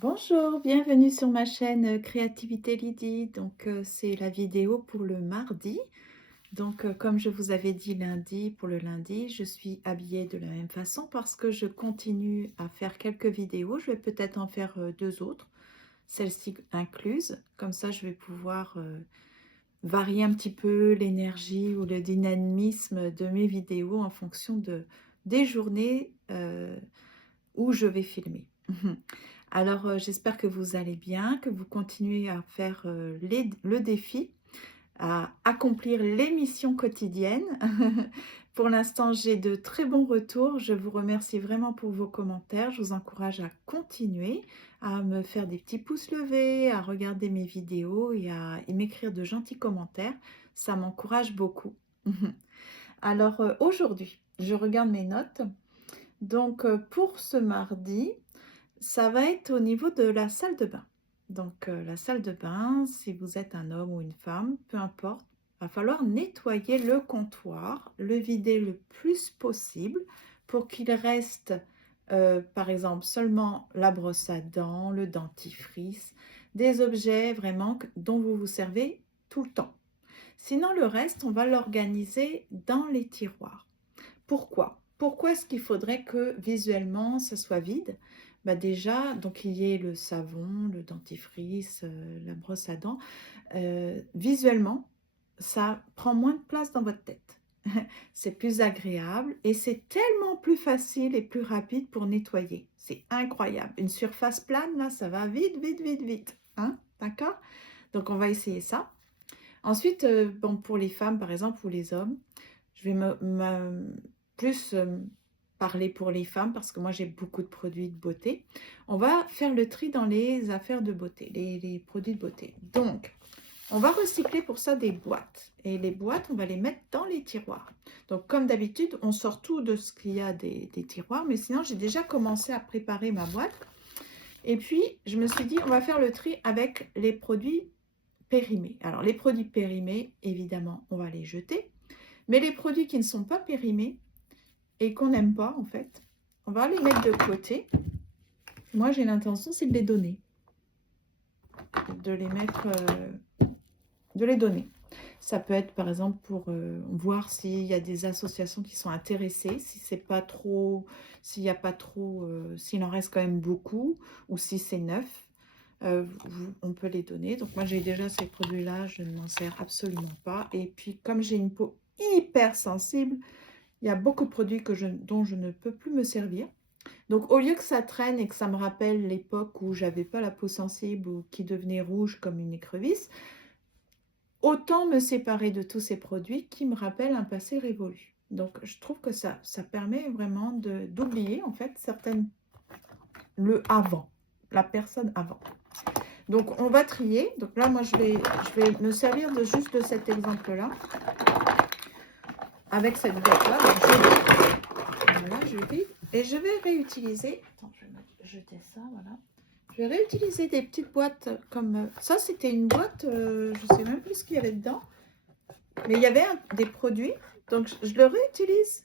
Bonjour, bienvenue sur ma chaîne Créativité Lydie. C'est la vidéo pour le mardi. Comme je vous avais dit lundi, pour le lundi, je suis habillée de la même façon parce que je continue à faire quelques vidéos. Je vais peut-être en faire deux autres, celle-ci incluse. Comme ça, je vais pouvoir varier un petit peu l'énergie ou le dynamisme de mes vidéos en fonction des journées où je vais filmer. Alors, j'espère que vous allez bien, que vous continuez à faire le défi, à accomplir les missions quotidiennes. Pour l'instant, j'ai de très bons retours. Je vous remercie vraiment pour vos commentaires. Je vous encourage à continuer, à me faire des petits pouces levés, à regarder mes vidéos et m'écrire de gentils commentaires. Ça m'encourage beaucoup. Alors, aujourd'hui, je regarde mes notes. Pour ce mardi, ça va être au niveau de la salle de bain. La salle de bain, si vous êtes un homme ou une femme, peu importe, va falloir nettoyer le comptoir, le vider le plus possible pour qu'il reste, par exemple, seulement la brosse à dents, le dentifrice, des objets vraiment dont vous vous servez tout le temps. Sinon, le reste, on va l'organiser dans les tiroirs. Pourquoi? Pourquoi est-ce qu'il faudrait que visuellement ça soit vide? Bah déjà, donc il y ait le savon, le dentifrice, la brosse à dents. Visuellement, ça prend moins de place dans votre tête. C'est plus agréable et c'est tellement plus facile et plus rapide pour nettoyer. C'est incroyable. Une surface plane, là, ça va vite, vite, vite, vite. Hein? D'accord? Donc on va essayer ça. Ensuite, bon, pour les femmes, par exemple, ou les hommes, je vais plus parler pour les femmes parce que moi, j'ai beaucoup de produits de beauté. On va faire le tri dans les affaires de beauté, les produits de beauté. Donc, on va recycler pour ça des boîtes. Et les boîtes, on va les mettre dans les tiroirs. Donc, comme d'habitude, on sort tout de ce qu'il y a des tiroirs. Mais sinon, j'ai déjà commencé à préparer ma boîte. Et puis, je me suis dit, on va faire le tri avec les produits périmés. Alors, les produits périmés, évidemment, on va les jeter. Mais les produits qui ne sont pas périmés et qu'on n'aime pas, en fait, on va les mettre de côté. Moi, j'ai l'intention, c'est de les donner. De les mettre, de les donner. Ça peut être, par exemple, pour voir s'il y a des associations qui sont intéressées, si c'est pas trop, s'il n'y a pas trop, s'il en reste quand même beaucoup, ou si c'est neuf. On peut les donner. Donc moi j'ai déjà ces produits-là, je ne m'en sers absolument pas. Et puis comme j'ai une peau hyper sensible, il y a beaucoup de produits dont je ne peux plus me servir. Donc au lieu que ça traîne et que ça me rappelle l'époque où j'avais pas la peau sensible ou qui devenait rouge comme une écrevisse, autant me séparer de tous ces produits qui me rappellent un passé révolu. Donc je trouve que ça permet vraiment d'oublier en fait le avant, la personne avant. Donc, on va trier. Donc là, moi, je vais me servir juste de cet exemple-là. Avec cette boîte-là. Voilà, je vide. Et je vais réutiliser. Attends, je vais jeter ça, voilà. Je vais réutiliser des petites boîtes comme... Ça, c'était une boîte, je ne sais même plus ce qu'il y avait dedans. Mais il y avait des produits. Donc, je le réutilise.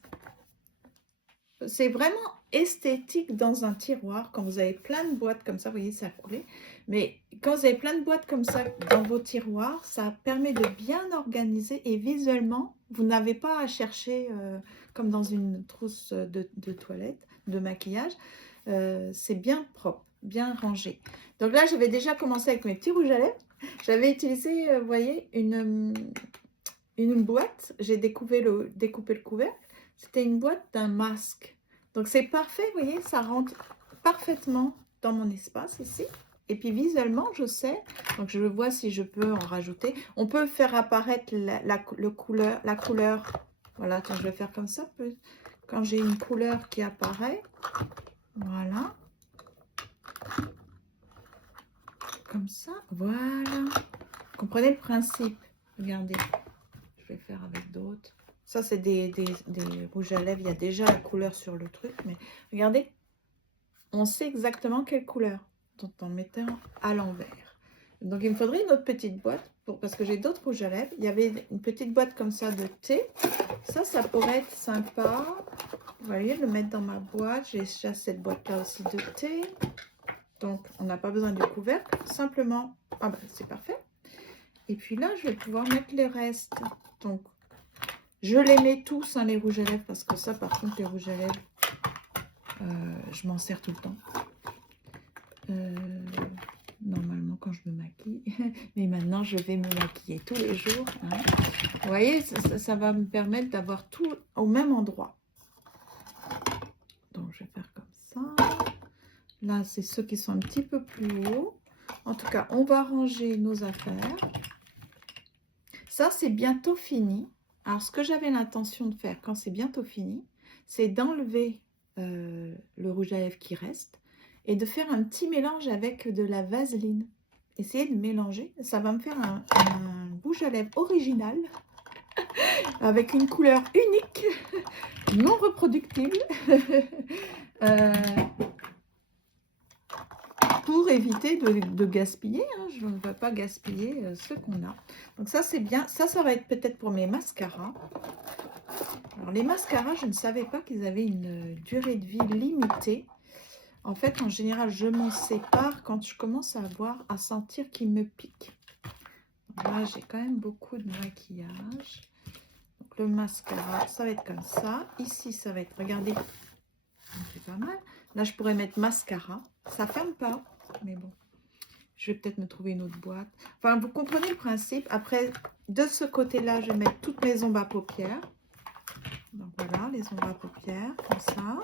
C'est vraiment esthétique dans un tiroir. Quand vous avez plein de boîtes comme ça, vous voyez, ça a coulé. Mais quand vous avez plein de boîtes comme ça dans vos tiroirs, ça permet de bien organiser et visuellement, vous n'avez pas à chercher comme dans une trousse de toilette, de maquillage. C'est bien propre, bien rangé. Donc là, j'avais déjà commencé avec mes petits rouges à lèvres. J'avais utilisé, vous voyez, une boîte. J'ai découpé le couvercle. C'était une boîte d'un masque. Donc c'est parfait, vous voyez, ça rentre parfaitement dans mon espace ici. Et puis visuellement, je sais, donc je vois si je peux en rajouter. On peut faire apparaître la couleur. Voilà, attends, je vais faire comme ça. Quand j'ai une couleur qui apparaît, voilà. Comme ça, voilà. Vous comprenez le principe? Regardez, je vais faire avec d'autres. Ça, c'est des rouges à lèvres. Il y a déjà la couleur sur le truc. Mais regardez, on sait exactement quelle couleur. Donc, en le mettant à l'envers. Donc, il me faudrait une autre petite boîte. Parce que j'ai d'autres rouges à lèvres. Il y avait une petite boîte comme ça de thé. Ça pourrait être sympa. Vous voyez, le mettre dans ma boîte. J'ai déjà cette boîte-là aussi de thé. Donc, on n'a pas besoin du couvercle. Simplement, ah ben, c'est parfait. Et puis là, je vais pouvoir mettre les restes. Donc, je les mets tous, hein, les rouges à lèvres, parce que ça, par contre, les rouges à lèvres, je m'en sers tout le temps. Normalement, quand je me maquille. Mais maintenant, je vais me maquiller tous les jours. Hein. Vous voyez, ça va me permettre d'avoir tout au même endroit. Donc, je vais faire comme ça. Là, c'est ceux qui sont un petit peu plus hauts. En tout cas, on va ranger nos affaires. Ça, c'est bientôt fini. Alors, ce que j'avais l'intention de faire quand c'est bientôt fini, c'est d'enlever le rouge à lèvres qui reste et de faire un petit mélange avec de la vaseline. Essayez de mélanger. Ça va me faire un rouge à lèvres original avec une couleur unique, non reproductible. Pour éviter de gaspiller, hein. Je ne veux pas gaspiller ce qu'on a. Donc ça, c'est bien. Ça va être peut-être pour mes mascaras. Alors les mascaras, je ne savais pas qu'ils avaient une durée de vie limitée. En fait, en général, je m'en sépare quand je commence à sentir qu'ils me piquent. Donc là, j'ai quand même beaucoup de maquillage. Donc le mascara, ça va être comme ça. Ici, ça va être, regardez, c'est pas mal. Là, je pourrais mettre mascara. Ça ferme pas, mais bon. Je vais peut-être me trouver une autre boîte. Enfin, vous comprenez le principe. Après, de ce côté-là, je vais mettre toutes mes ombres à paupières. Donc voilà, les ombres à paupières, comme ça.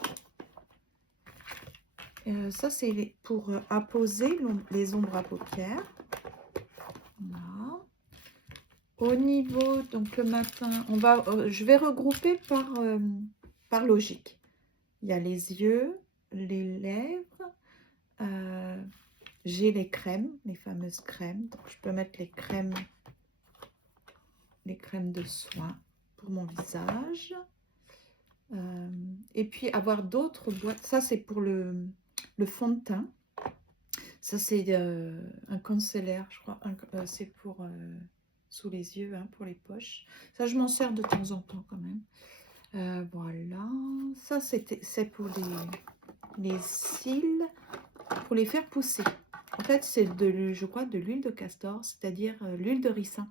Ça, c'est pour apposer les ombres à paupières. Voilà. Au niveau, donc le matin, je vais regrouper par logique. Il y a les yeux, les lèvres. J'ai les crèmes, les fameuses crèmes. Donc, je peux mettre les crèmes de soin pour mon visage. Et puis, avoir d'autres boîtes. Ça, c'est pour le fond de teint. Ça, c'est un concealer, je crois. C'est pour sous les yeux, hein, pour les poches. Ça, je m'en sers de temps en temps quand même. Voilà. Ça, c'est pour les cils, pour les faire pousser. En fait, c'est je crois, de l'huile de castor, c'est-à-dire l'huile de ricin.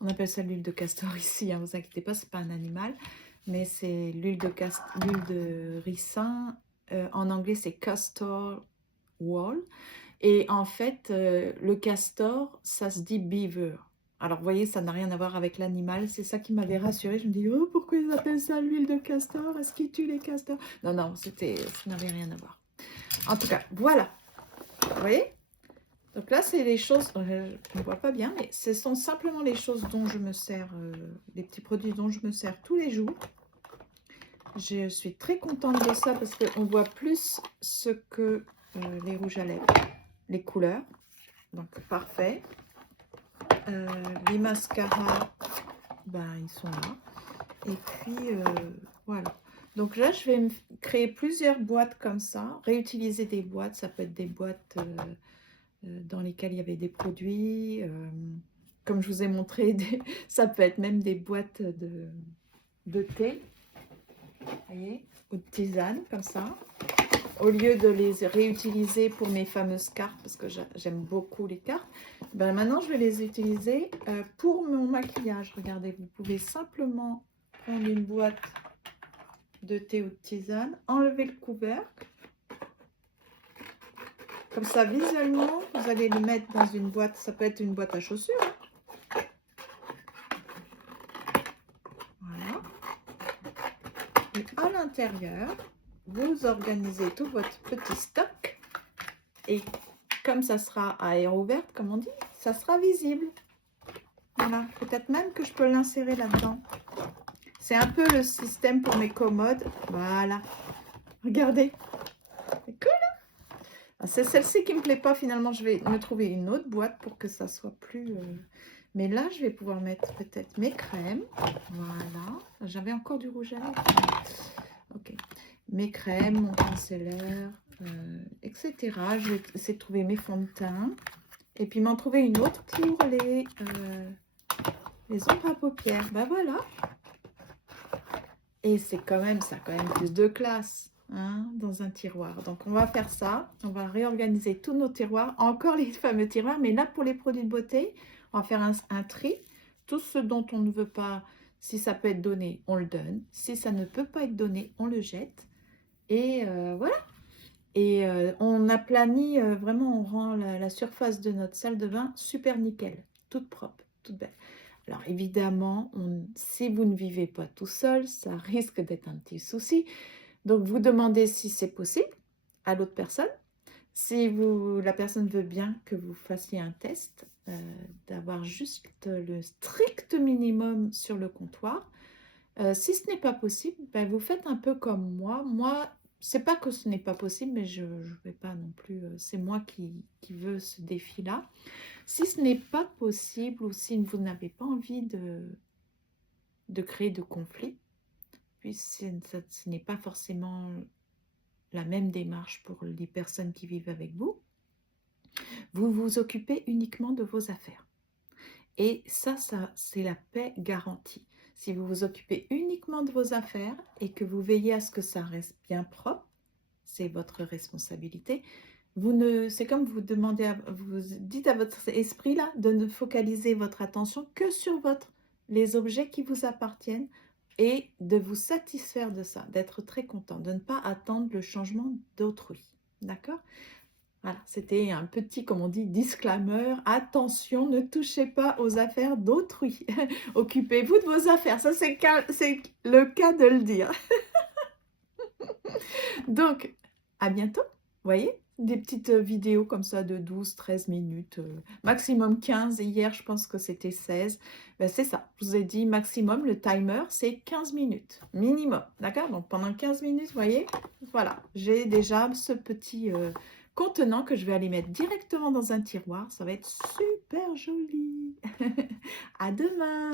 On appelle ça l'huile de castor ici, hein, vous inquiétez pas, c'est pas un animal, mais c'est l'huile de ricin. En anglais, c'est castor oil. Et en fait, le castor, ça se dit beaver. Alors, vous voyez, ça n'a rien à voir avec l'animal. C'est ça qui m'avait rassurée. Je me dis, oh, pourquoi ils appellent ça l'huile de castor? Est-ce qu'ils tuent les castors? Non, non, ça n'avait rien à voir. En tout cas, voilà. Vous voyez? Donc là, c'est les choses, je ne vois pas bien, mais ce sont simplement les choses dont je me sers, les petits produits dont je me sers tous les jours. Je suis très contente de ça parce qu'on voit plus ce que les rouges à lèvres, les couleurs. Donc, parfait. Les mascaras, ben, ils sont là. Et puis, voilà. Donc là, je vais me créer plusieurs boîtes comme ça. Réutiliser des boîtes, ça peut être des boîtes dans lesquelles il y avait des produits. Comme je vous ai montré, ça peut être même des boîtes de thé. Vous voyez, ou de tisane, comme ça. Au lieu de les réutiliser pour mes fameuses cartes, parce que j'aime beaucoup les cartes, ben maintenant je vais les utiliser pour mon maquillage. Regardez, vous pouvez simplement prendre une boîte de thé ou de tisane, enlever le couvercle. Comme ça, visuellement, vous allez le mettre dans une boîte. Ça peut être une boîte à chaussures. Voilà. Et à l'intérieur, vous organisez tout votre petit stock. Et comme ça sera à air ouverte, comme on dit, ça sera visible. Voilà. Peut-être même que je peux l'insérer là-dedans. C'est un peu le système pour mes commodes. Voilà. Regardez. C'est cool. C'est celle-ci qui ne me plaît pas. Finalement, je vais me trouver une autre boîte pour que ça soit plus... Mais là, je vais pouvoir mettre peut-être mes crèmes. Voilà. J'avais encore du rouge à lèvres. Ok. Mes crèmes, mon concealer, etc. Je vais essayer de trouver mes fonds de teint. Et puis m'en trouver une autre pour les ombres à paupières. Ben voilà. Et c'est quand même, ça a quand même plus de classe. hein, dans un tiroir. Donc, on va faire ça. On va réorganiser tous nos tiroirs. Encore les fameux tiroirs, mais là, pour les produits de beauté, on va faire un tri. Tout ce dont on ne veut pas, si ça peut être donné, on le donne. Si ça ne peut pas être donné, on le jette. Et voilà. Et on aplanit, vraiment, on rend la surface de notre salle de bain super nickel, toute propre, toute belle. Alors évidemment, si vous ne vivez pas tout seul, ça risque d'être un petit souci. Donc vous demandez si c'est possible à l'autre personne. Si la personne veut bien que vous fassiez un test, d'avoir juste le strict minimum sur le comptoir. Si ce n'est pas possible, ben, vous faites un peu comme moi. Moi, c'est pas que ce n'est pas possible, mais je ne vais pas non plus. C'est moi qui veux ce défi-là. Si ce n'est pas possible ou si vous n'avez pas envie de créer de conflit, puis ce n'est pas forcément la même démarche pour les personnes qui vivent avec vous, vous vous occupez uniquement de vos affaires. Et ça c'est la paix garantie. Si vous vous occupez uniquement de vos affaires et que vous veillez à ce que ça reste bien propre, c'est votre responsabilité. C'est comme vous demandez, vous dites à votre esprit là de ne focaliser votre attention que sur les objets qui vous appartiennent et de vous satisfaire de ça, d'être très content, de ne pas attendre le changement d'autrui. D'accord? Voilà, c'était un petit, comme on dit, disclaimer. Attention, ne touchez pas aux affaires d'autrui. Occupez-vous de vos affaires. Ça, c'est le cas de le dire. Donc, à bientôt. Vous voyez, des petites vidéos comme ça de 12-13 minutes, maximum 15. Hier, je pense que c'était 16. Ben, c'est ça. Je vous ai dit maximum, le timer, c'est 15 minutes minimum. D'accord? Donc, pendant 15 minutes, vous voyez, voilà, j'ai déjà ce petit contenant que je vais aller mettre directement dans un tiroir. Ça va être super joli. À demain.